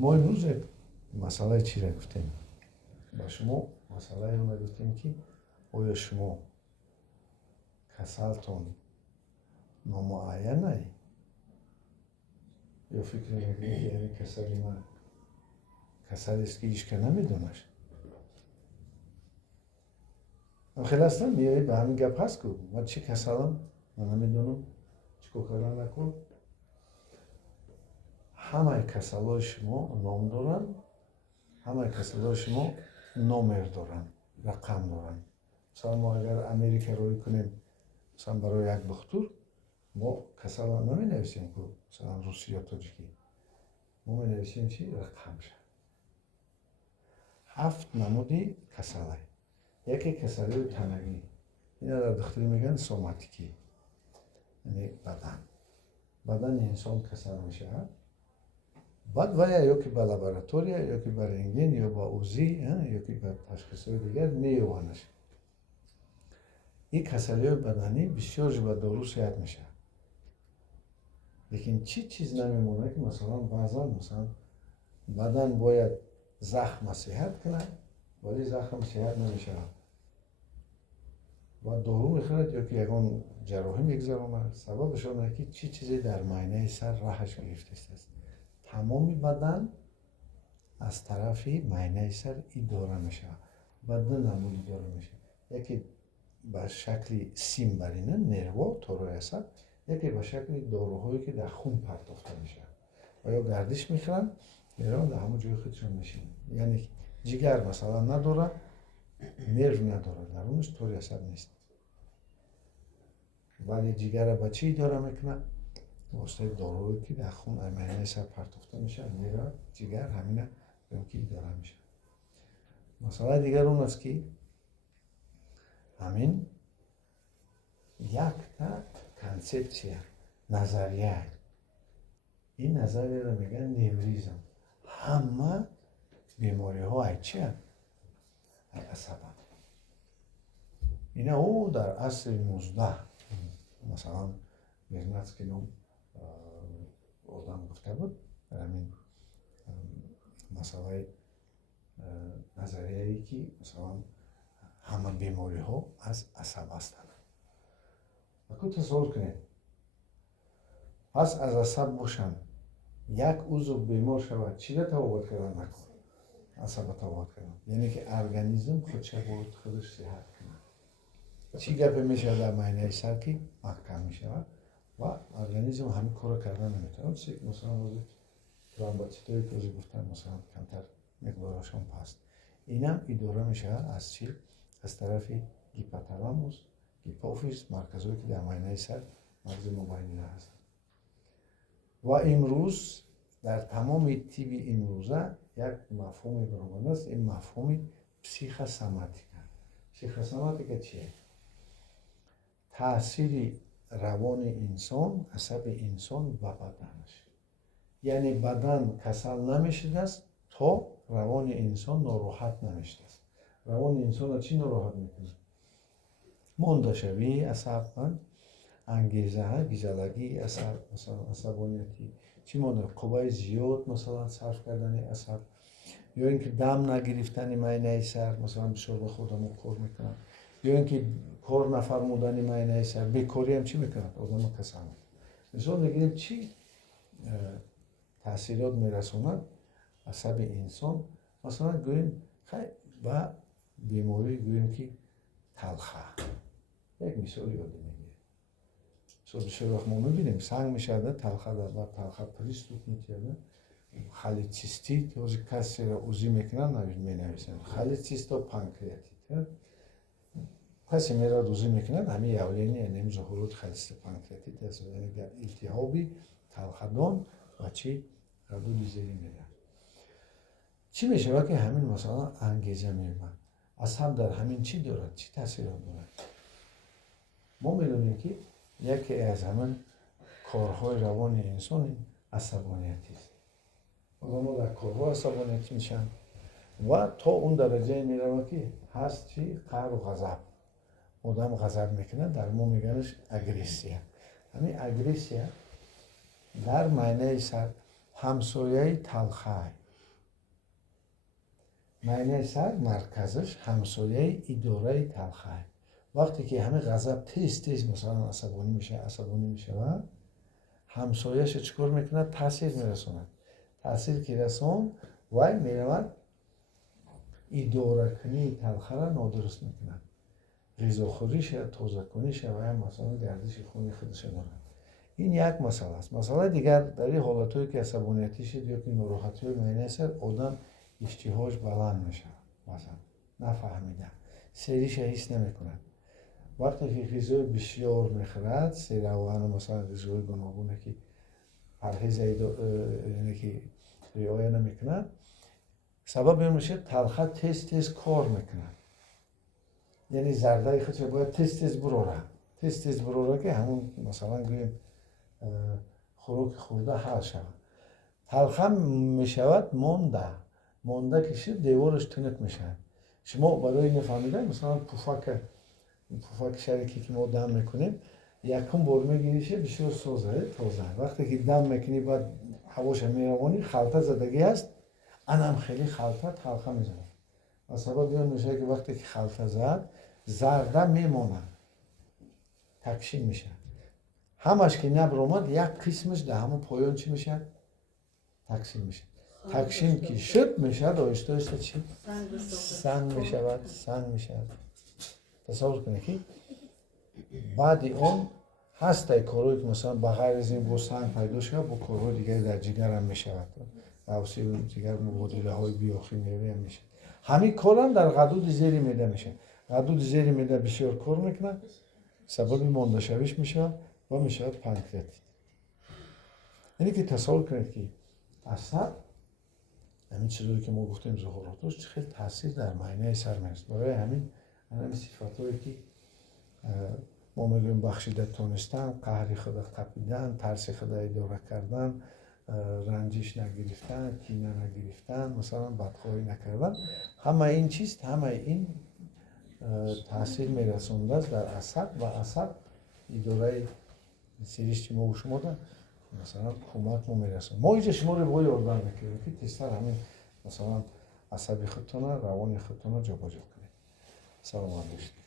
ما امروز مسئله چی را گفتیم؟ با شما مسئله اون را گفتیم که آیا شما کسلتون نامعینه یا فکر میکنید که یعنی کسلی من کسلی است که ایش که نمیدونش. خیلی اصلا میایی به همین گپ هست که من چی کسلم من نمیدونم چی کردن نکن. همه کسلای شما نام دارن، همه کسلای شما نمر دارن، رقم دارن. مثلا ما اگر امریکا روی کنیم مثلا برای یک دکتر ما کسل نمی نویسیم که مثلا روسی یا تاجیکی، ما می نویسیم چی؟ رقم شد. 7 نمودی کسله. یکی کسله تنگی، این در دختری میگن سوماتیکی، یعنی بدن انسان کسل میشه. بعد ویا یا که به لابراتوریا یا که به رنگین یا با اوزی یا که به تشخیص‌های دیگر میوانش. این کسلی بدنی بسیار به دارو صحت میشه. لیکن چی چیز نمیمونه که مثلا بعضا مثلا بدن باید زخم صحت کنه ولی زخم صحت نمیشه. و دارو میخورد یا که یکان جراحی میگذرونه. سببش اونه که چی چیزی در معاینه سر راهش گرفته است. تمام بدن از طرف معاینه سر اداره میشه. بدن نمودی داره میشه. یکی به شکل سیم برینه نروا توروی عصب، یکی به شکل داروهایی که در خون پرداخته میشه و یا گردش میخورن میرن در همون جای خودشون میشین. یعنی جگر مثلا نداره، نرو نداره، درونش توروی عصب نیست. ولی جگر به چی اداره میکنه؟ واسه دارویی که در خون معاینه سر پرداخته میشه میره جگر همینه به که اداره میشه. مثلا دیگر اون است که همین یک تا کنسپچیا نظریه، این نظریه رو میگن نیوریزم. همه بیماری ها ای چی هم؟ ای عصب هم. اینه او در عصر 19 مثلا برناتسکی نام آدم گفته بود در همین مسئله نظریه ای که مثلا همه بیماری ها از عصب هستند. و تصور کنید پس از عصب باشن یک عضو بیمار شود چی را تفاوت کردن نکن؟ عصب تفاوت کردن، یعنی که ارگانیسم خودش باید خودش صحت کنه. چی گپ میشه در معاینه سر که محکم میشه و ارگانیسم همین کار کردن نمیتونه. مثلا روزی ترامبوسیتایی که روزی گفتن مثلا کمتر مقدارشون پست، اینم اداره میشه از چی؟ از طرف هیپوتالاموس، هیپوفیز، مرکزهایی که در معاینه سر مغز مبینه هستند. و امروز در تمام طب امروزه یک مفهومی برآمده است، این مفهوم پسیخوسوماتیکا. پسیخوسوماتیکا چیه؟ تاثیر روان انسان، عصب انسان و بدنش. یعنی بدن کسل نمیشده است تا روان انسان ناراحت نمیشده است. روان انسان را چی ناراحت میکنه؟ مانده شوی عصب، انگیزه، گیجلگی عصب، مثلا عصبانیتی، چی مانده؟ قوه زیاد مثلا صرف کردن عصب، یا اینکه دم نگرفتن معاینه سر، مثلا بسیار به خودمون کار میکنن، یا اینکه کار نفرمودن معاینه سر. بیکاری هم چی میکنه؟ آدم کسل میکنه. مثلا بگیریم چی تاثیرات میرسوند عصب انسان. مثلا گوییم و بیماری گوییم که تلخه. یک مثال یاد میگیریم. بسیار وقت ما میبینیم سنگ میشه تلخه در بعد تلخه پریستوت میتونه خالیچیستیت روزی کسی را اوزی میکنن مینویسن خالیچیست و پانکریاتیت. کسی میره روزی میکنن همین اولینی یعنی ظهورات خالیچیست پانکریاتیت است، یعنی التهابی تلخدان و چی ردود زیری میره. چی میشه که همین مثلا انگیزه میبند عصب در همین چی دارد؟ چی تاثیرات دارد؟ ما میدونیم که یکی از همین کارهای روان انسان عصبانیتی است. آدم در کارها عصبانیتی میشن و تا اون درجه میره که هست چی؟ قهر و غضب. آدم غضب میکنه در ما میگنش اگریسیا. همین اگریسیا در معنی سر همسایه تلخه майнаи сар марказаш ҳамсояи идораи талха. вақте ки ҳамин ғазаб тез масалан асабонӣ мешавад, ҳамсояша чӣ кор мекунад? Таъсир мерасонад. таъсир ки расон, вай меравад идоракунии талхаро нодуруст мекунад. ғизохӯриша, тозакуниша ва ям масалан гардиши хуни худша дорад. ин як масъала аст. масъалаи дигар дар ин ҳолатҳое ки асабониятӣ шуд ё ки нороҳатиҳои муайяне сар одам иштиҳош баланд мешавад. масалан нафаҳмида сериша ҳис намекунад. вақте ки ғизои бисёр мехӯрад, серавану масалан ғизои гуногуне ки парҳеза яъне ки риоя намекунад, сабаби он мешавад талха тез кор мекунад. яъне зардаи худро бояд тез бурора ки ҳамун масалан гӯем хӯроки хӯрда ҳал шавад. талха мешавад монда ки шуд девораш тунук мешавад. шумо барои нафаҳмидан масалан пуфаки шарике ки мо дам мекунем, якум бор мегириша бисёр тоза. вақте ки дам мекунӣ баъд ҳавоша меравонӣ, халта задагӣ аст, анам хеле халта талха мезанад. ва сабаби он мешавад ки вақте ки халта зад, зарда мемонад, такшим мешавад. ҳамаш ки набромад, як қисмаш дар ҳамон поён чӣ мешавад? такшим мешавад. такшим ки шуд мешавад, оҳиста чӣ? санг мешавад. тасаввур кунед ки баъди он ҳастай корҳое ки масалан ба ғайр аз ин бо санг пайдо шавад, бо корҳои дигари дар ҷигар ҳам мешавад. равсили ҷигар мубодилаҳои биохимиявӣ ҳам мешавад. ҳамин корам дар ғадуди зери меъда мешавад. ғадуди зери меъда бисёр кор мекунад, сабаби мондашавиш мешавад ва мешавад панкреатит. яъне ки тасаввур кунед ки асаб ҳамин чизое ки мо гуфтем зуҳуротош чӣ хел таъсир дар майнаи сар мерасад. барои ҳамин сифатҳое ки мо мегӯем бахшида тонистан, қаҳри худа қапидан, тарси худа идора кардан, ранҷиш нагирифтан, кина нагирифтан, масалан бадхоҳӣ накардан, ҳамаи ин чист? ҳамаи ин таъсир мерасондааст дар асаб ва асаб идораи сиришти мо шумода масалан кӯмак мо мерасонад. мо инҷа шуморо бо ёрдам мекунем ки тезтар ҳамин масалан асаби худтона, равони худтона ҷобаҷо кунед. салом алейкум.